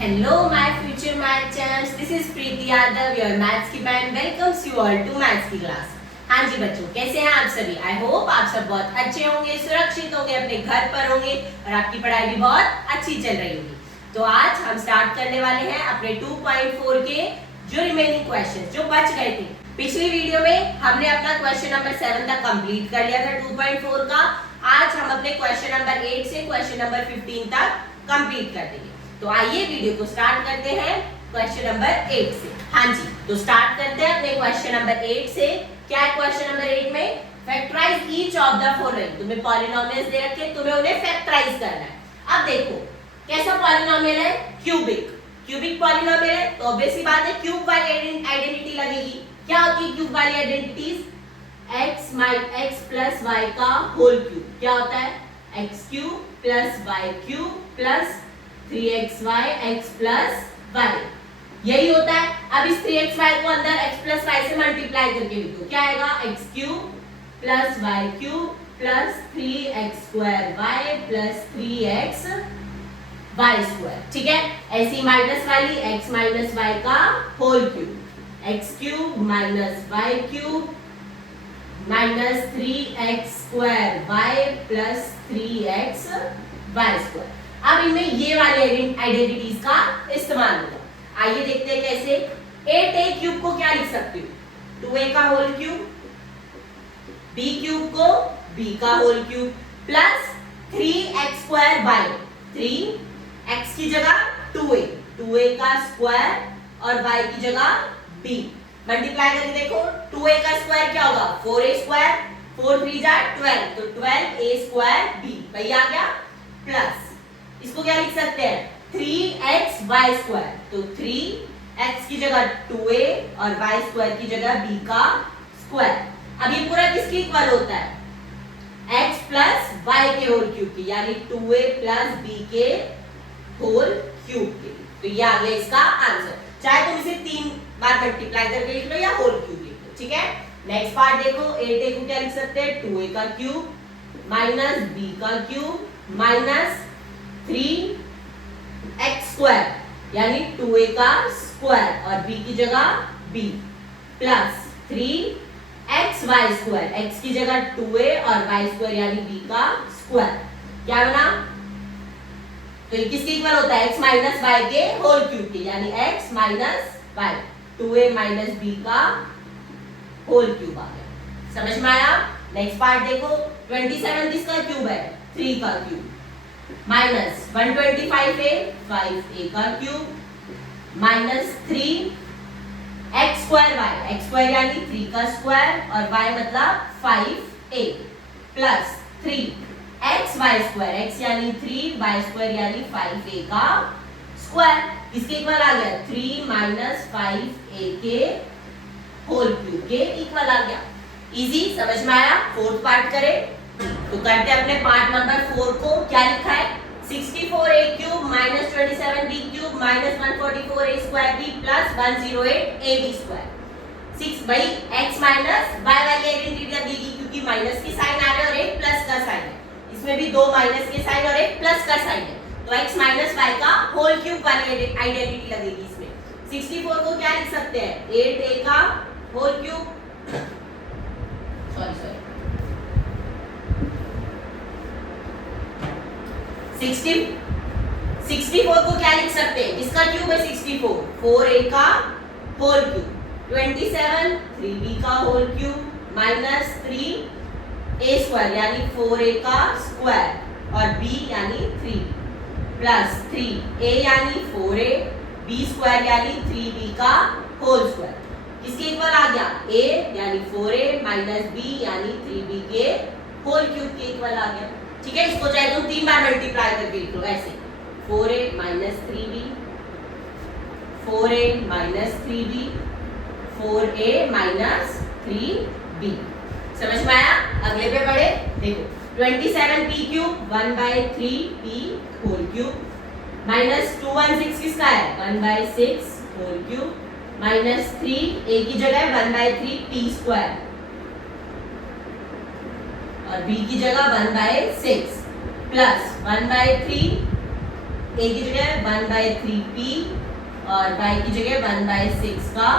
Hello, my future math champs. This is Preeti Yadav, your maths की band. Welcomes you all to maths की class. हाँ जी बच्चों, कैसे हैं आप सभी? आई होप आप सब बहुत अच्छे होंगे, सुरक्षित होंगे, अपने घर पर होंगे और आपकी पढ़ाई भी बहुत अच्छी चल रही होगी। तो आज हम स्टार्ट करने वाले हैं अपने 2.4 के जो रिमेनिंग क्वेश्चन जो बच गए थे। पिछली वीडियो में हमने अपना क्वेश्चन नंबर 7 तक कंप्लीट कर लिया था 2.4 का। आज हम अपने क्वेश्चन नंबर 8 से क्वेश्चन नंबर 15 तक कंप्लीट कर देंगे। तो आइए वीडियो को स्टार्ट करते हैं क्वेश्चन नंबर 8 से। हाँ जी, तो स्टार्ट करते हैं अपने क्वेश्चन नंबर 8 से। क्या है क्वेश्चन नंबर 8 में? Factorise each of the following. तुम्हें पॉलिनोमियल्स दे रखे, तुम्हें उन्हें फैक्टराइज करना है। अब देखो कैसा पॉलिनोमियल है? क्यूबिक। क्यूबिक पॉलिनोमियल है तो ऑब्वियस सी बात है क्यूब वाली आइडेंटिटी लगेगी। क्या होती है क्यूब वाली आइडेंटिटीज? x प्लस y का होल क्यूब। क्या होता है? x cube plus y cube plus 3xy x plus y, यही होता है। अब इस 3xy को अंदर x प्लस y से मल्टीप्लाई करके लिखो, क्या आएगा? x cube plus y cube plus 3x square y plus 3x y square. ठीक है, ऐसी माइनस वाली x माइनस y का whole cube, x cube minus y cube minus 3x square y plus 3x y square. अब इनमें ये वाली identities का इस्तेमाल होगा। आइए देखते हैं कैसे। 8a क्यूब को क्या लिख सकती हूँ? 2a का होल क्यूब, b क्यूब को b का whole cube plus 3x square y, 3x की जगह 2a, 2a का स्क्वायर और y की जगह b। मल्टीप्लाई करके देखो, 2a का स्क्वायर क्या होगा? 4a स्क्वायर, 4 3 जा 12, तो 12a स्क्वायर b वही आ गया, प्लस इसको क्या लिख सकते हैं? 3xy स्क्वायर, तो 3x की जगह 2a और y स्क्वायर की जगह b का स्क्वायर। अब ये पूरा किसके इक्वल होता है? x प्लस y के होल क्यूब की, यानी 2a प्लस b के होल क्यूब के। तो ये आ गया इसका आंसर। चाहे तुम इसे 3 बार मल्टीप्लाई करके लिख लो या होल क्यूब लिख लो। ठीक है, नेक्स्ट पार्ट देखो। 8a को क्या लिख सकते हैं? 2a का क्यूब माइनस b का क्यूब माइनस 3x स्क्वायर यानी 2a का स्क्वायर और b की जगह b plus 3xy square, x की जगह 2a और y स्क्वायर यानी b का स्क्वायर। क्या बना? तो ये किसके इक्वल होता है? x माइनस y के होल क्यूब के, यानी x minus y, 2a minus b का होल क्यूब आ गया। समझ में आया? नेक्स्ट पार्ट देखो। 27 किसका क्यूब है? 3 का क्यूब माइनस 125a 5a का cube minus 3x square y, x square यानी 3 का स्क्वायर और y मतलब 5a plus 3xy square, x यानी 3 y स्क्वायर यानी 5a का स्क्वायर। किसके इक्वल आ गया? 3 माइनस 5a के होल क्यूब के इक्वल आ गया। इजी, समझ में आया? फोर्थ पार्ट करें तो करते हैं अपने पार्ट नंबर 4 को। क्या लिखा है? 64a cube minus 27b cube minus 144a square b plus 108ab square. 6 भाई x माइनस y वाली आइडेंटिटी लगेगी क्योंकि माइनस की साइन आ रहा है और एक प्लस का साइन है। इसमें भी दो माइनस के साइन और एक प्लस का साइन है, तो x माइनस y का होल क्यूब वाली आइडेंटिटी लगेगी इसमें। 64 को क्या लिख सकते हैं? 8a का होल क्यूब, सॉरी 64 को क्या लिख सकते हैं? किसका क्यूब है 64? 4a का होल क्यूब, 27 3b का whole cube minus 3a square यानी 4a का स्क्वायर और b यानी 3 प्लस 3a यानी 4a, b स्क्वायर यानी 3b का होल स्क्वायर। किसके इक्वल आ गया? a यानी 4a माइनस b यानी 3b के होल क्यूब के इक्वल आ गया। ठीक है, इसको चाहे तुम 3 बार मल्टीप्लाई करके लिख लो ऐसे, 4a minus 3b, 4a minus 3b, 4a minus 3b। समझ में आया? अगले पे बढ़े। देखो 27p cube 1/3p whole cube minus 216 किसका है? 1/6 होल क्यूब माइनस 3a की जगह 1/3p स्क्वायर और b की जगह 1/6 प्लस 1/3 a की जगह 1/3p और y की जगह 1/6 का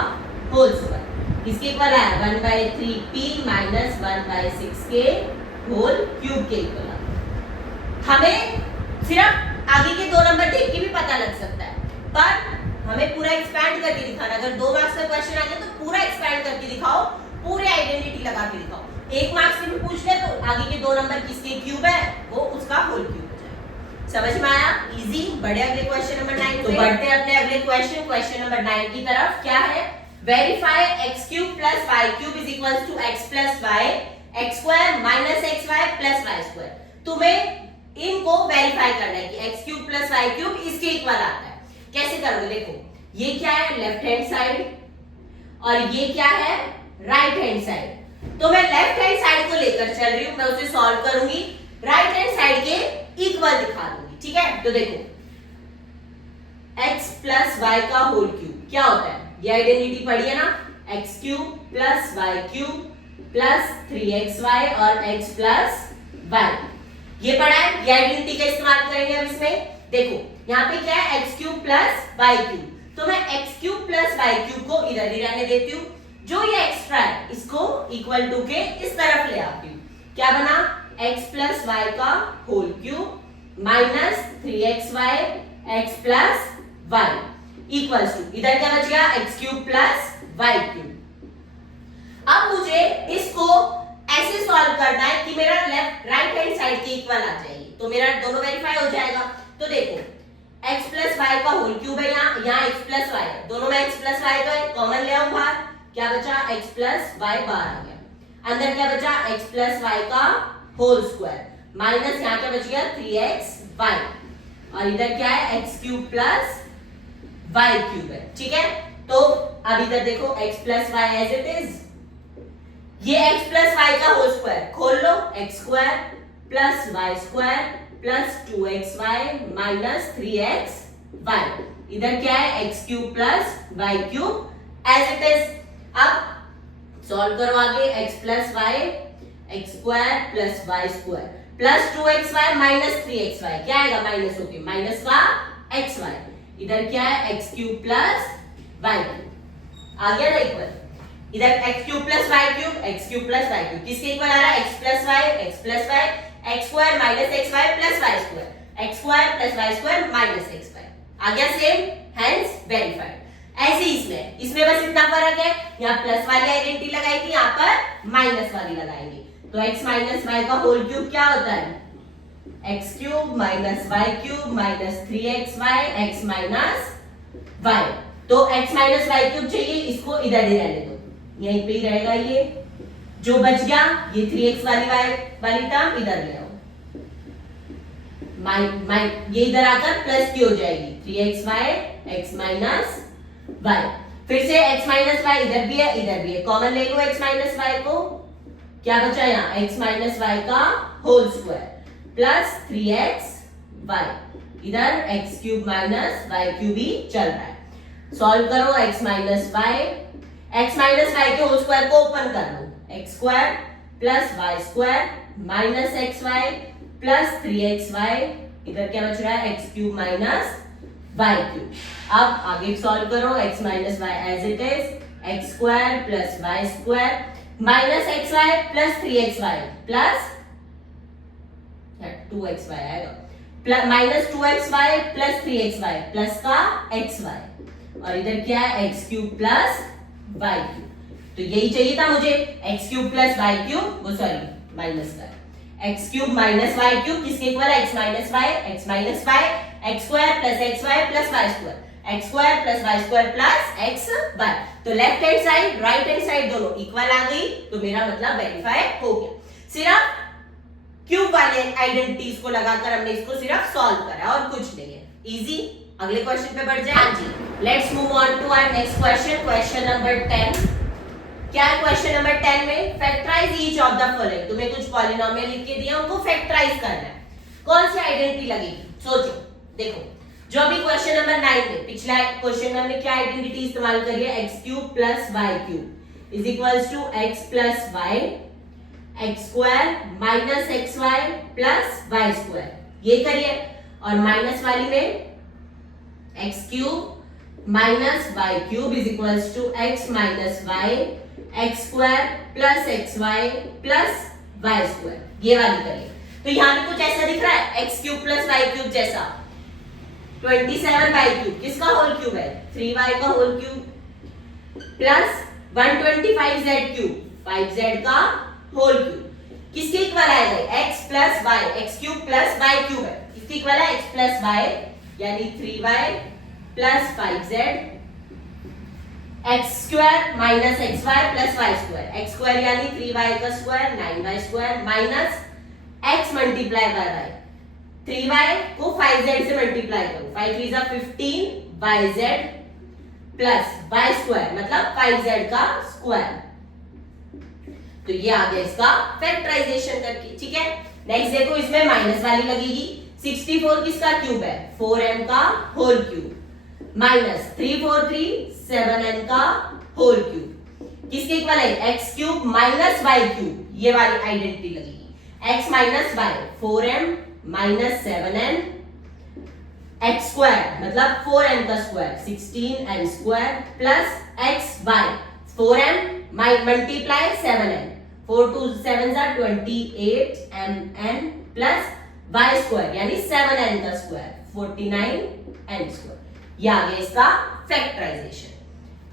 होल स्क्वायर। किसके इक्वल आया? 1/3p माइनस 1/6 के होल क्यूब के इक्वल। हमें सिर्फ आगे के 2 नंबर देख के भी पता लग सकता है, पर हमें पूरा एक्सपैंड करके दिखाना। अगर 2 मार्क्स का क्वेश्चन आ गया तो पूरा एक्सपैंड करके दिखाओ, पूरे आइडेंटिटी लगा के दिखाओ। 1 मार्क्स से भी पूछ ले तो आगे के 2 नंबर किसके क्यूब है, वो उसका होल क्यूब हो जाएगा। समझ में आया? इजी। बढ़े अगले क्वेश्चन नंबर 9 तो बढ़ते हैं अपने अगले क्वेश्चन नंबर 9 की तरफ। क्या है? Verify x³ + y³ = x + y x² - xy + y²। तुम्हें इनको वेरीफाई करना है कि x³ + y³ इसके इक्वल आता है। कैसे करोगे? देखो, ये क्या है? लेफ्ट हैंड साइड और ये क्या है? Right hand side. तो मैं लेफ्ट हैंड साइड को लेकर चल रही हूं, मैं उसे सॉल्व करूंगी, राइट हैंड साइड के इक्वल दिखा दूंगी। ठीक है? तो देखो, x + y का होल क्यूब क्या होता है? ये आइडेंटिटी पढ़ी है ना, x³ + y³ + 3xy और x + y। ये पढ़ा है, ये आइडेंटिटी का इस्तेमाल करेंगे अब इसमें। देखो, यहाँ पे क्या है? x³ + y³। तो मैं x³ + y³ को इधर ही रहने देती हूँ। जो ये एक्स्ट्रा है इसको इक्वल टू के इस तरफ ले आती हूँ। क्या बना? x + y का whole cube minus 3xy x + y equals to, इधर क्या बच गया? x³ + y³। अब मुझे इसको ऐसे सॉल्व करना है कि मेरा राइट हैंड साइड के इक्वल आ जाएगी, तो मेरा दोनों वेरीफाई हो जाएगा। तो देखो, x + y का होल क्यूब है, यहाँ x + y है, दोनों में x + y तो है, कॉमन ले आऊं बाहर। क्या बचा? x + y बाहर आ गया। अंदर क्या बचा? x + y का होल स्क्वायर माइनस यहाँ क्या बच गया? 3xy और इधर क्या है? x³ + y³ है। ठीक है? तो अब इधर देखो, x + y as it is, ये x + y का होल स्क्वायर खोल लो, x² + y² + 2xy - 3xy। इधर क्या है? x³ + y³ as it is. अब सॉल्व करो आगे, x + y x² + y² + 2xy - 3xy क्या आएगा? माइनस होके माइनस का xy। इधर क्या है? x³ + y³ आ गया ना इक्वल। इधर x³ + y³ x³ + y³ किसके इक्वल आ रहा है? x + y x + y x² - xy + y² x² + y² - xy आ गया सेम, हेंस वेरीफाइड। ऐसे इसमें बस इतना फर्क है, यहाँ प्लस वाली आइडेंटिटी लगाई थी, यहाँ पर माइनस वाली लगाएंगे। तो x - y का होल क्यूब क्या होता है? x³ - y³ - 3xy x - y। तो x - y³ चाहिए, इसको इधर ही रहने दो, यहीं पे ही रहेगा। ये जो बच गया, ये 3x वाली टर्म इधर ले आओ, ये इधर आकर प्लस की हो जाएगी, 3xy x - y। फिर से x - y इधर भी है, कॉमन ले लो x - y को। क्या बचा यहाँ? x - y का होल स्क्वायर प्लस 3xy, इधर x³ - y³ ही चल रहा है। सॉल्व करो, x - y के होल स्क्वायर को ओपन कर लो, x² + y² - xy + 3xy, इधर क्या बच रहा है? x³ - y³। अब आगे सॉल्व करो, x - y as it is, x² + y² - xy + 3xy plus 2xy आएगा, -2xy + 3xy प्लस का xy और इधर क्या है? x³ + y³। तो यही चाहिए था मुझे, x³ + y³, वो सॉरी माइनस का x³ - y³ किसके इक्वल है? x - y x - y x² + xy + y² x² + y² + xy। तो left hand side right hand side दोनों इक्वल आ गई, तो मेरा मतलब वेरीफाई हो गया। सिर्फ क्यूब वाले आइडेंटिटीज को लगाकर हमने इसको सिर्फ सॉल्व करा और कुछ नहीं है। इजी। अगले क्वेश्चन पे बढ़ जाए। हाँ जी, let's move on to our next question, question number 10। क्या है क्वेश्चन नंबर 10 में? Factorise each of the following. तुम्हें कुछ पॉलिनोमियल लिख के दिया, उनको फैक्टराइज करना है। कौन सी आइडेंटिटी लगेगी? सोचो। देखो, जो अभी क्वेश्चन नंबर 9 में, पिछला क्वेश्चन में हमने क्या आइडेंटिटी इस्तेमाल करी है? x³ + y³ = x + y x² - xy + y², ये करिए। और माइनस वाली में x cube minus y cube is equals to x minus y x square plus x y plus y square, ये वाली करिए। तो यहाँ पे कुछ ऐसा दिख रहा है x cube plus y cube जैसा, 27 वाई क्यूब किसका होल क्यूब है 3y का whole cube plus 125 z cube 5z का होल क्यूब किसके इक्वल आएगा x plus y x cube plus y cube है, किसके इक्वल है x प्लस वाई यानी 3y प्लस 5z x square minus x y plus y square, x square यानी 3y का square 9y square minus x multiply by y, 3y को 5z से multiply करो 5 3 जा 15 yz प्लस y स्क्वायर मतलब 5z का स्क्वायर। तो ये आ गया इसका फैक्टराइजेशन करके, ठीक है। नेक्स्ट देखो इसमें माइनस वाली लगेगी, 64 किसका क्यूब है 4m का होल क्यूब माइनस 343 7n का होल क्यूब किसके इक्वल है x cube minus y cube, ये वाली आइडेंटिटी लगेगी x minus y 4m minus 7n x square मतलब 4m का square 16n square plus x y 4m multiply 7n 4 2 7 जा 28mn plus y square यानी 7n का स्क्वायर 49n स्क्वायर, ये आ गया इसका फैक्टराइजेशन।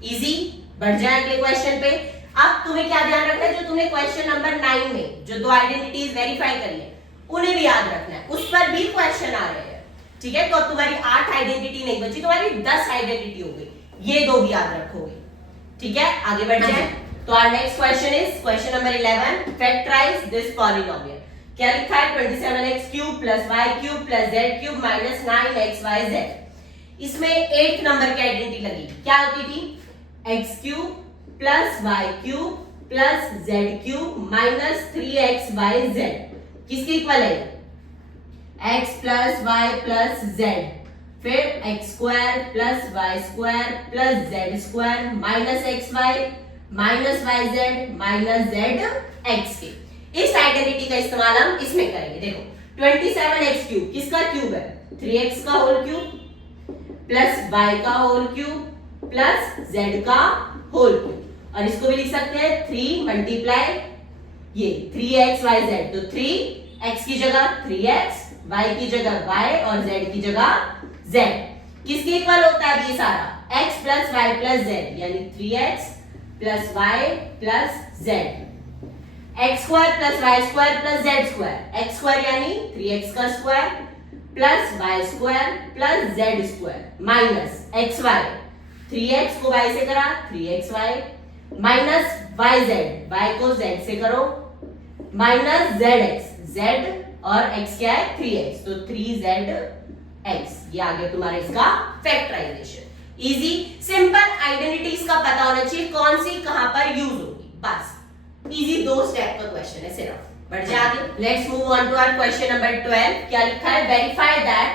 इजी, बढ़ जाए अगले क्वेश्चन पे। अब तुम्हें क्या ध्यान रखना है, जो तुमने क्वेश्चन नंबर 9 में जो दो आइडेंटिटीज वेरीफाई करी है उन्हें भी याद रखना है, उस पर भी क्वेश्चन आ रहे हैं, ठीक है। तो अब तुम्हारी 8 आइडेंटिटी नहीं बची, तुम्हारी 10 आइडेंटिटी हो गई, ये दो भी याद रखोगे, ठीक है। आगे बढ़ जाए तो our next question is question number 11, factorise this polynomial. क्या लिखा है 27x cube plus y cube plus z cube minus 9xyz। इसमें 8 नंबर की आइडेंटिटी लगी, क्या होती थी x cube plus y cube plus z cube minus 3xyz किसके इक्वल है x plus y plus z, फिर x square plus y square plus z square minus xy minus yz minus zx के। इस identity का इस्तेमाल हम इसमें करेंगे। देखो 27x क्यूब किसका क्यूब है 3x का होल क्यूब प्लस y का होल क्यूब प्लस z का होल क्यूब, और इसको भी लिख सकते हैं 3 मल्टीप्लाई ये 3xyz, तो 3x की जगह 3x, y की जगह y और z की जगह z। किसके इक्वल होता है ये सारा x plus y plus z यानी 3x plus y plus z, x square plus y square plus z square, x square यानी 3x का square plus y square plus z square minus xy 3x को y से करा 3xy minus yz y को z से करो minus zx, z और x क्या है 3x, तो 3zx, ये आ गया तुम्हारा इसका फैक्टराइजेशन। इजी, सिंपल आइडेंटिटीज का पता होना चाहिए कौन सी कहां पर यूज होगी, बस इजी 2 स्टेप का क्वेश्चन है सिर्फ। बढ़ जाए आगे, let's move on to our question number 12। क्या लिखा है verify that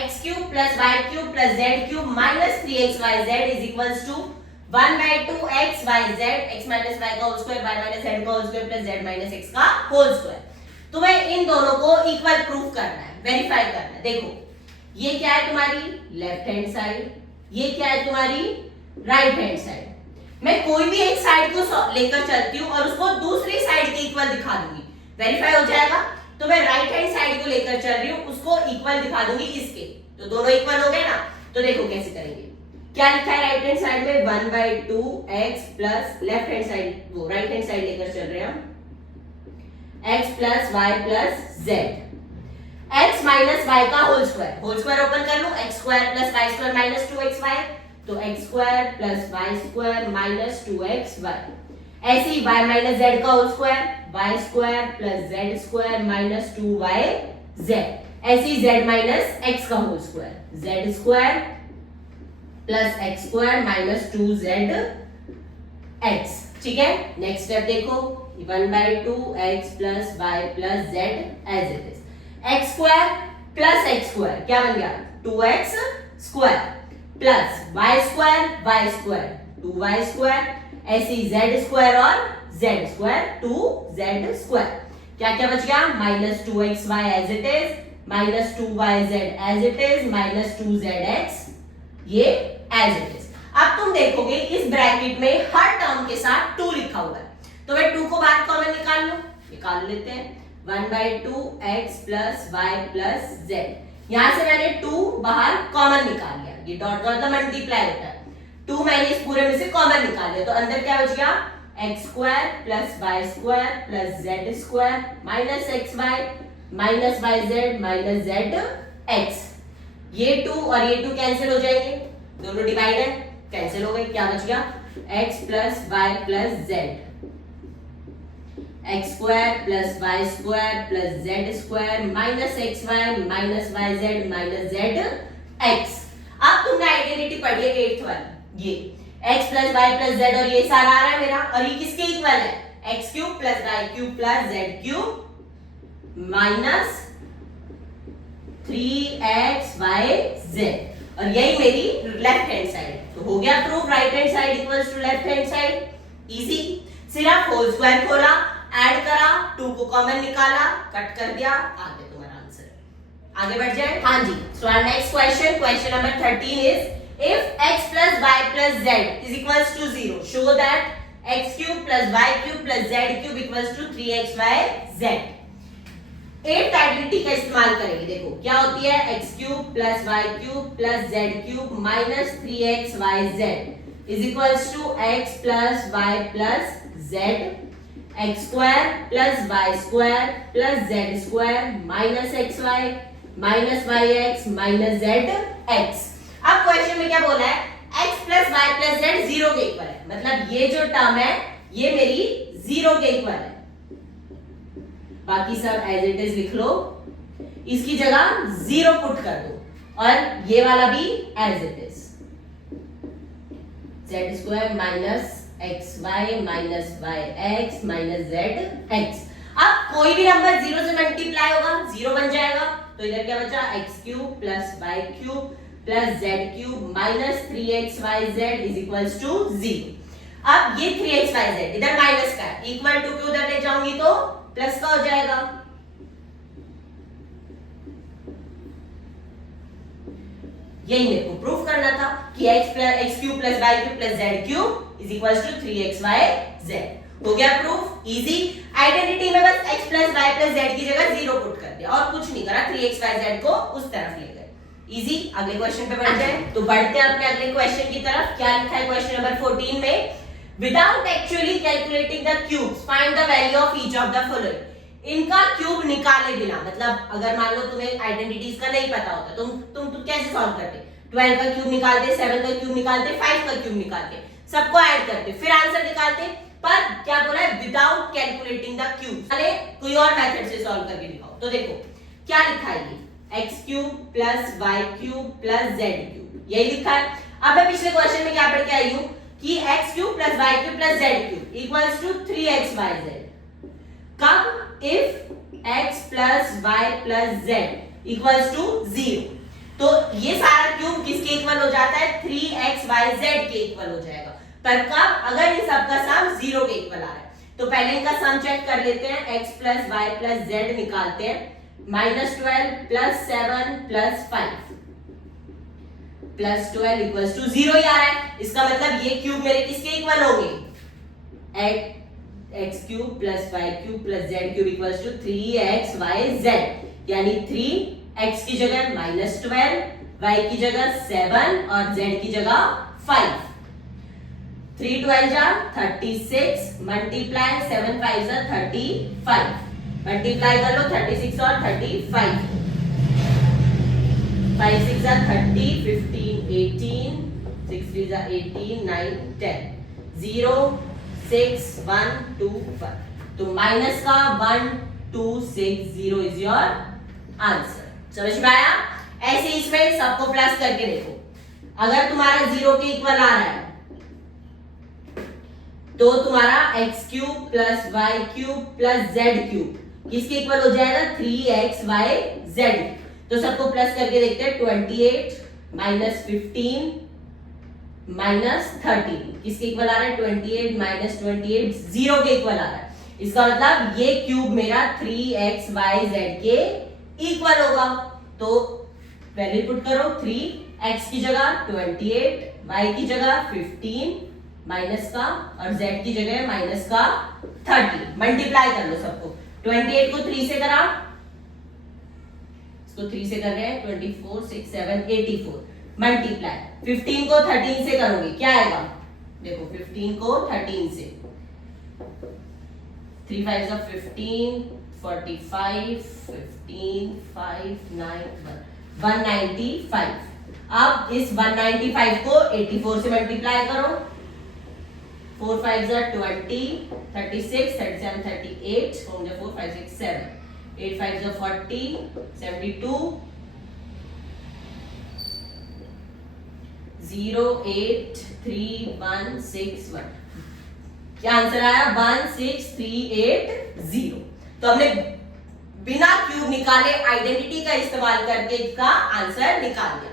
x cube plus y cube plus z cube minus 3xyz is equals to 1/2xyz x minus y का whole square y minus z का whole square plus z minus x का whole square. तुम्हें इन दोनों को equal proof करना है, verify करना है। देखो ये क्या है तुम्हारी लेफ्ट हैंड साइड, ये क्या है तुम्हारी राइट हैंड साइड। मैं कोई भी एक साइड को लेकर चलती हूँ और उसको दूसरी साइड के इक्वल दिखा दूंगी, वेरीफाई हो जाएगा। तो मैं राइट हैंड साइड को लेकर चल रही हूँ, उसको इक्वल दिखा दूंगी इसके, तो दोनों इक्वल हो गए ना। तो देखो कैसे करेंगे, क्या लिखा है राइट हैंड साइड में 1/2x plus left hand side वो राइट हैंड साइड लेकर चल रहे हैं हम x plus y plus z, x minus y का होल स्क्वायर ओपन कर लो, x square plus y square minus 2xy, तो x square plus y square minus 2xy। ऐसे ही y माइनस z का whole square y square plus z square minus 2yz, ऐसे ही z minus x का whole square z square plus x square minus 2zx, ठीक है। Next step देखो 1/2x plus y plus z as it is, x square plus x square क्या बन गया 2x square plus y square 2y square, ऐसे z square और z square 2z square. क्या क्या बच गया minus 2xy as it is minus 2yz as it is minus 2zx ये एज इट इज। अब तुम देखोगे इस ब्रैकेट में हर टर्म के साथ 2 लिखा हुआ है, तो मैं 2 को बाहर कॉमन निकाल लो, निकाल लेते हैं। 1/2 x plus y plus z, यहां से मैंने 2 बाहर कॉमन निकाल लिया, ये डॉट डॉट का मल्टीप्लाई होता है, 2 मैंने इस पूरे में से कॉमन निकाल लिया, तो अंदर क्या बच गया x square plus y square plus z square minus x y minus y z minus z x. ये 2 और ये 2 कैंसिल हो जाएंगे, दोनों डिवाइड है, कैंसिल हो गए, क्या बच गया x plus y plus z, x square plus y square plus z square minus x y minus y z minus z x. अब तुमने आइडेंटिटी पढ़ी है 8th वाली, ये x plus y plus z और ये सारा आ रहा है मेरा, और ये किसके इक्वल है x cube plus y cube plus z cube minus 3x y z, और यही मेरी लेफ्ट हैंड साइड, तो हो गया proof right hand side equals to left hand side, easy. सिर्फ होल स्क्वायर खोला, ऐड करा, 2 को कॉमन निकाला, कट कर दिया, आ गया तुम्हारा आंसर। आगे बढ़ जाए, हाँ जी। So our next question, question number 13 is if x plus y plus z is equals to 0 show that x cube plus y cube plus z cube equals to 3xy z। 8th identity का इस्तेमाल करेंगे, देखो क्या होती है x cube plus y cube plus z cube minus 3xyz is equals to x plus y plus z, x square plus y square plus z square minus xy minus yx minus zx। अब question में क्या बोला है x plus y plus z 0 के equal है, मतलब ये जो टर्म है ये मेरी 0 के इक्वल है, बाकी सब एज इट इज लिख लो, इसकी जगह 0 पुट कर दो, और ये वाला भी as it is, z square minus x y minus y x minus z x. अब कोई भी नंबर 0 से मल्टीप्लाई होगा 0 बन जाएगा, तो इधर क्या बचा x cube plus y cube plus z cube minus 3xyz is equals to 0। अब ये 3xyz इधर माइनस का है, इक्वल टू के उधर ले जाऊंगी तो प्लस का हो जाएगा, यही मेरे को प्रूफ करना था कि x cube plus y cube plus z cube is equals to 3xyz। हो गया प्रूफ, इजी। आइडेंटिटी में बस x plus y plus z की जगह 0 पुट कर दिया और कुछ नहीं करा, 3xyz को उस तरफ ले गए, इजी। अगले क्वेश्चन पे बढ़ जाए, तो बढ़ते हैं अपने अगले क्वेश्चन की तरफ। क्या लिखा है क्वेश्चन नंबर 14 में, without actually calculating the cubes find the value of each of the following. इनका क्यूब निकाले बिना, मतलब अगर मान लो तुम्हें आइडेंटिटीज का नहीं पता होता, तुम कैसे सॉल्व करते, 12 का क्यूब निकालते, 7 का क्यूब निकालते, 5 का क्यूब निकालते, सबको ऐड करते, फिर आंसर निकालते, पर क्या बोला है विदाउट कैलकुलेटिंग द क्यूब्स, अरे कोई और मेथड से सॉल्व करके दिखाओ। तो देखो क्या लिखा है, ये x cube plus y cube plus z cube, यही लिखा है। अब मैं पिछले क्वेश्चन में क्या पढ़ के आई हूं कि x cube plus y cube plus z cube equals to 3xyz, कब if x plus y plus z equals to 0, तो ये सारा क्यूब किसके इक्वल हो जाता है 3xyz के इक्वल हो जाएगा, पर कब अगर इन सब का सम 0 के इक्वल आ रहा है। तो पहले इनका सम चेक कर लेते हैं, x plus y plus z निकालते हैं, -12 plus 7 plus 5 plus 12 equals to 0 ही आ रहा है, इसका मतलब ये क्यूब मेरे किसके इक्वल होंगे x cube plus y cube plus z cube equals to 3xyz, यानी 3x की जगह -12, y की जगह 7 और z की जगह 5, 3 12 जा 36 मल्टीप्लाई 7 5 जा 35, मल्टीप्लाई कर लो 36 और 35, 5 6 जा 30, 15 18, 6 3 जा 18, 9 10, 0 6 1 2 1, तो माइनस का 1 2 6 0 इज योर आंसर। समझ में आया? ऐसे इसमें सबको प्लस करके देखो, अगर तुम्हारा 0 के इक्वल आ रहा है तो तुम्हारा x cube plus y cube plus z cube किसके इक्वल हो जाएगा 3xyz। तो सबको प्लस करके देखते हैं, 28 माइनस 15 माइनस 13 किसके इक्वल आ रहा है 28 माइनस 28 0 के इक्वल आ रहा है, इसका मतलब ये क्यूब मेरा 3xyz के इक्वल होगा। तो वैल्यू पुट करो 3 x की जगह 28, y की जगह 15 माइनस का और z की जगह माइनस का 30। मल्टीप्लाई कर लो सबको। 28 को 3 से करा, इसको 3 से कर रहे हैं, 24 6 7 84 मल्टीप्लाई। 15 को 13 से करोगे क्या आएगा, देखो 15 को 13 से 3 5 of 15 45 15 5 9 195। अब इस 195 को 84 से मल्टीप्लाई करो। 4 5 20 36 37 38 4 5 6 7 8 5 40 72 0 8 3 1 6 1। क्या आंसर आया, 16380। तो हमने बिना क्यूब निकाले आइडेंटिटी का इस्तेमाल करके इसका आंसर निकाल दिया।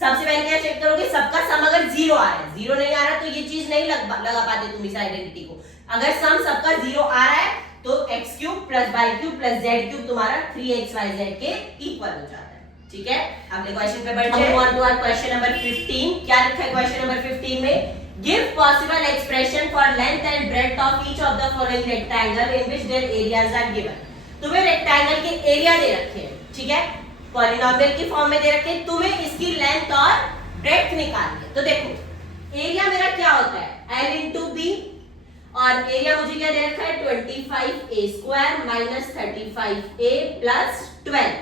सबसे पहले क्या चेक करोगे, सबका सम अगर जीरो आ रहा है, जीरो नहीं आ रहा तो ये चीज नहीं लगा पाते तुम इस आइडेंटिटी को। अगर सम सबका जीरो आ रहा है तो x cube plus y cube plus z cube तुम्हारा 3xyz के इक्वल हो जाता है। ठीक है, अगले क्वेश्चन पे बढ़ते हैं। On to our question number 15। क्या लिखा है क्वेश्चन नंबर 15 में, give possible expression for length and breadth of each of the following rectangle in which their areas are given. तुम्हें रेक्टेंगल के एरिया दे रखे हैं, ठीक है, पॉलिनोमियल की फॉर्म में दे रखे हैं, तुम्हें इसकी लेंथ और ब्रेड्थ निकालनी है। तो देखो एरिया मेरा क्या होता है, l इंटू बी, और एरिया मुझे क्या दे रखा है 25a square minus 35a plus 12।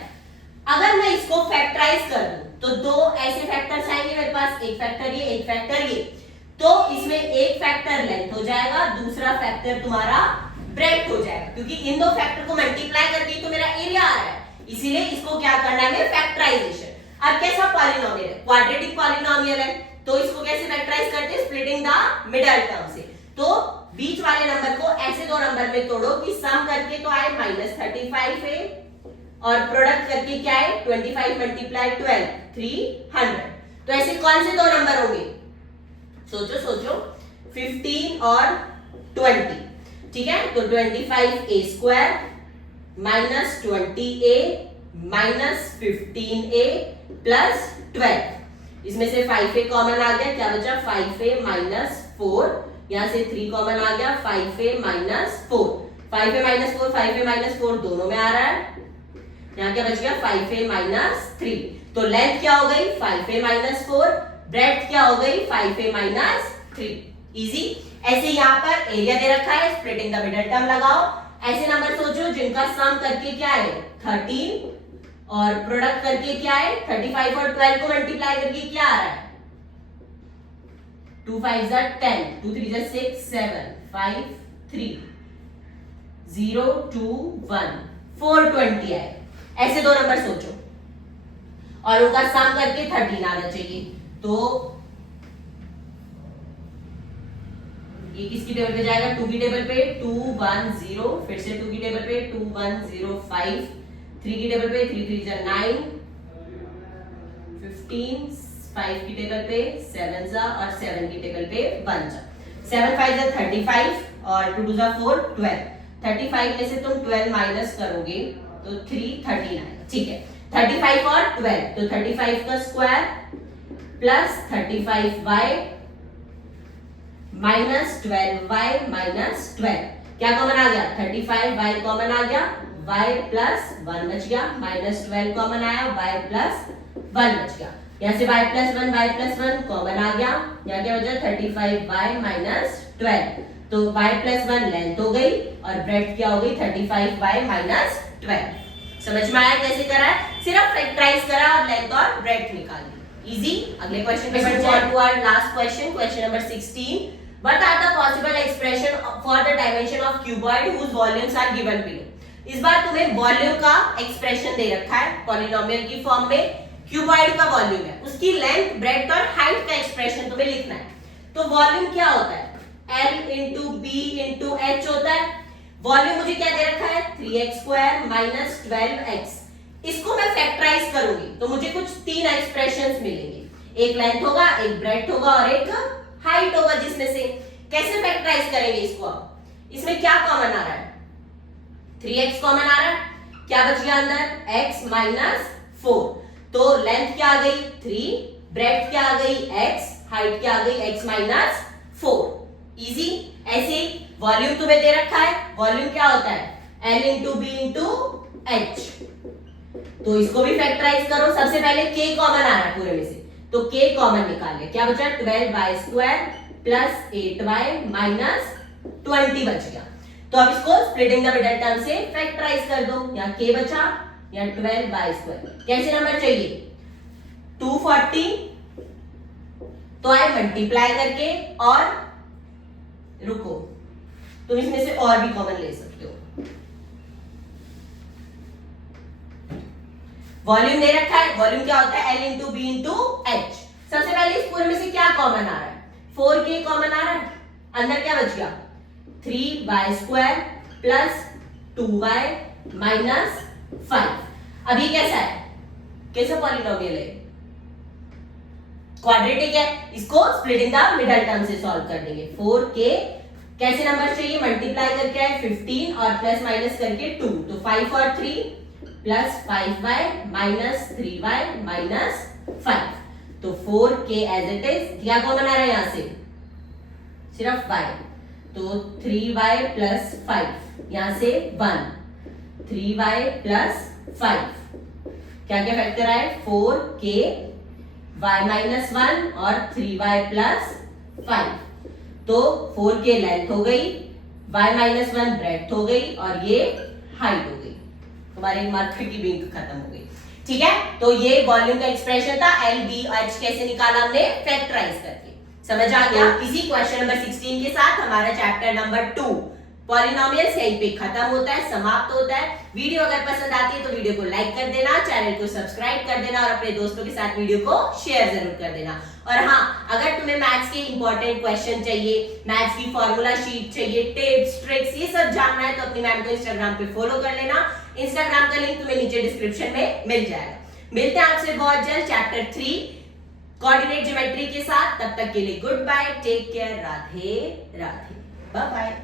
अगर मैं इसको फैक्टराइज कर दूं तो दो ऐसे फैक्टर्स आएंगे मेरे पास, एक फैक्टर ये एक फैक्टर ये। तो इसमें एक फैक्टर लेंथ हो जाएगा, दूसरा फैक्टर तुम्हारा ब्रेड्थ हो जाएगा, क्योंकि इन दो फैक्टर को मल्टीप्लाई करके तो मेरा एरिया आ रहा है, इसीलिए इसको क्या करना है हमें, फैक्टराइजेशन। अब कैसा पॉलिनोमियल है, क्वाड्रेटिक पॉलिनोमियल है, तो इसको कैसे फैक्टराइज करते हैं, स्प्लिटिंग द मिडल टर्म से। तो बीच वाले नंबर को ऐसे दो नंबर में तोड़ो कि सम करके तो आए -35 है और प्रोडक्ट करके क्या है 25 मल्टीप्लाई 12 300। तो ऐसे कौन से दो नंबर होंगे, सोचो सोचो, 15 और 20। ठीक है, तो 25a square minus 20a minus 15a plus 12। इसमें से 5a कॉमन आ गया, क्या बचा 5a माइनस 4, यहां से 3 कॉमन आ गया 5a minus 4। 5a minus 4 5a minus 4 दोनों में आ रहा है, यहाँ क्या बच गया 5a माइनस 3। तो लेंथ क्या हो गई 5a माइनस 4, ब्रेड्थ क्या हो गई 5a माइनस 3। इजी। ऐसे यहाँ पर एरिया दे रखा है, स्प्लिटिंग द मिडल टर्म लगाओ। ऐसे नंबर सोचो जिनका सम करके क्या है 13 और प्रोडक्ट करके क्या है 35 और 12 को मल्टीप्लाई करके क्या आ रहा है 2 5 10 2 3 6 7 5 3 0 2 1 420 है। ऐसे दो नंबर सोचो और उनका सम करके 13 आना चाहिए। तो ये किसकी टेबल पे जाएगा 2 की टेबल पे 2 1 0, फिर से 2 की टेबल पे 2 1 0 5, 3 की टेबल पे 3 3 9 15, 5 की टेबल पे 7 जा और 7 की टेबल पे 1 जा। 7 5 जा 35 और 2 2 जा 4 12। 35 में से तुम 12 माइनस करोगे तो 3 13 आएगा। ठीक है, 35 और 12 तो 35 का square plus 35y minus 12y minus 12। क्या कॉमन आ गया 35y कॉमन आ गया, y प्लस 1 बच गया, माइनस 12 कॉमन आया, y प्लस 1 बच गया। यहाँ से y प्लस 1 कॉमन आ गया, यहाँ क्या बचा 35y माइनस 12। तो y प्लस 1 लेंथ हो गई और ब्रेड्थ क्या हो गई 35y माइनस 12। समझ में आया कैसे करा है, सिर्फ फैक्टराइज करा और लेंथ और ब्रेड्थ निकाल दी। इजी। अगले क्वेश्चन पे बढ़ते हैं to our last question, question number 16। What are the possible expression for the dimension of cuboid whose volumes are given below? इस बार तुम्हें वॉल्यूम का एक्सप्रेशन दे रखा है पॉलिनोमियल की फॉर्म में, क्यूबॉइड का वॉल्यूम है, उसकी लेंथ ब्रेड्थ और हाइट का एक्सप्रेशन तुम्हें लिखना है। तो वॉल्यूम क्या होता है L into b into h होता है। वॉल्यूम मुझे क्या दे रखा है 3x स्क्वायर माइनस 12x। इसको मैं फैक्टराइज करूंगी तो मुझे कुछ तीन एक्सप्रेशंस मिलेंगे, एक लेंथ होगा, एक ब्रेड्थ होगा और एक हाइट होगा। जिसमें से कैसे फैक्टराइज करेंगे इसको, इसमें क्या कॉमन आ रहा है 3x कॉमन आ रहा है, क्या बच गया अंदर x माइनस 4। तो लेंथ क्या आ गई 3 ब्रेड्थ क्या आ गई x, हाइट क्या आ गई x माइनस 4। इजी। ऐसे वॉल्यूम तुम्हें दे रखा है, वॉल्यूम क्या होता है L into b into h, तो इसको भी फैक्टराइज करो। सबसे पहले k कॉमन आ रहा है पूरे में से, तो k कॉमन निकाल ले, क्या बचा 12y² प्लस 8y माइनस 20 बच गया। तो अब इसको स्प्लिटिंग द मिडल टर्म से फैक्टराइज कर दो, यहाँ k बचा, यहाँ 12y²। कैसे नंबर चाहिए 240, तो आए मल्टीप्लाई करके, और रुको तुम इसमें से और भी कॉमन ले सकते हो। वॉल्यूम दे रखा है, वॉल्यूम क्या होता है L into b into h. सबसे पहले इस पूरे में से क्या कॉमन आ रहा है 4k कॉमन आ रहा है, अंदर क्या बच गया 3y² प्लस 2y माइनस 5। अभी कैसा है, कैसा पॉलिनोमियल है, क्वाड्रेटिक है, इसको स्प्लिटिंग द मिडल टर्म से सॉल्व कर देंगे। 4k कैसे नंबर चाहिए, मल्टीप्लाई करके आए 15 और प्लस माइनस करके 2, तो 5 और 3 plus 5y minus 3y minus 5, तो 4k एज इट इज। क्या कॉमन आ रहा है यहां से सिर्फ y, तो 3y प्लस 5, यहां से 1, 3y प्लस 5, क्या क्या फैक्टर आए 4k y माइनस 1 और 3y प्लस 5, तो 4k लेंथ हो गई, y माइनस 1 ब्रेड्थ हो गई, और ये हाइट हो गई। तुम्हारी मर्करी की बिंक खत्म हो गई। ठीक है, तो ये वॉल्यूम का एक्सप्रेशन था। एल बी एच कैसे निकाला हमने फैक्टराइज करके, समझ आ गया। इसी क्वेश्चन नंबर 16 के साथ हमारा चैप्टर नंबर 2 पॉलिनोमियल्स यहीं पे खत्म होता है, समाप्त होता है। वीडियो अगर पसंद आती है तो वीडियो को लाइक कर देना, चैनल को सब्सक्राइब कर देना, और अपने दोस्तों के साथ वीडियो को शेयर जरूर कर देना। और हाँ, अगर तुम्हें मैथ्स के इंपॉर्टेंट क्वेश्चन चाहिए, मैथ्स की फॉर्मूला शीट चाहिए, टिप्स ट्रिक्स ये सब जानना है, तो अपनी मैम को इंस्टाग्राम पे फॉलो कर लेना। इंस्टाग्राम का लिंक तुम्हें नीचे डिस्क्रिप्शन में मिल जाएगा। मिलते हैं आपसे बहुत जल्द चैप्टर 3 कोऑर्डिनेट ज्योमेट्री के साथ। तब तक के लिए good bye, take care, Radhe Radhe, bye bye.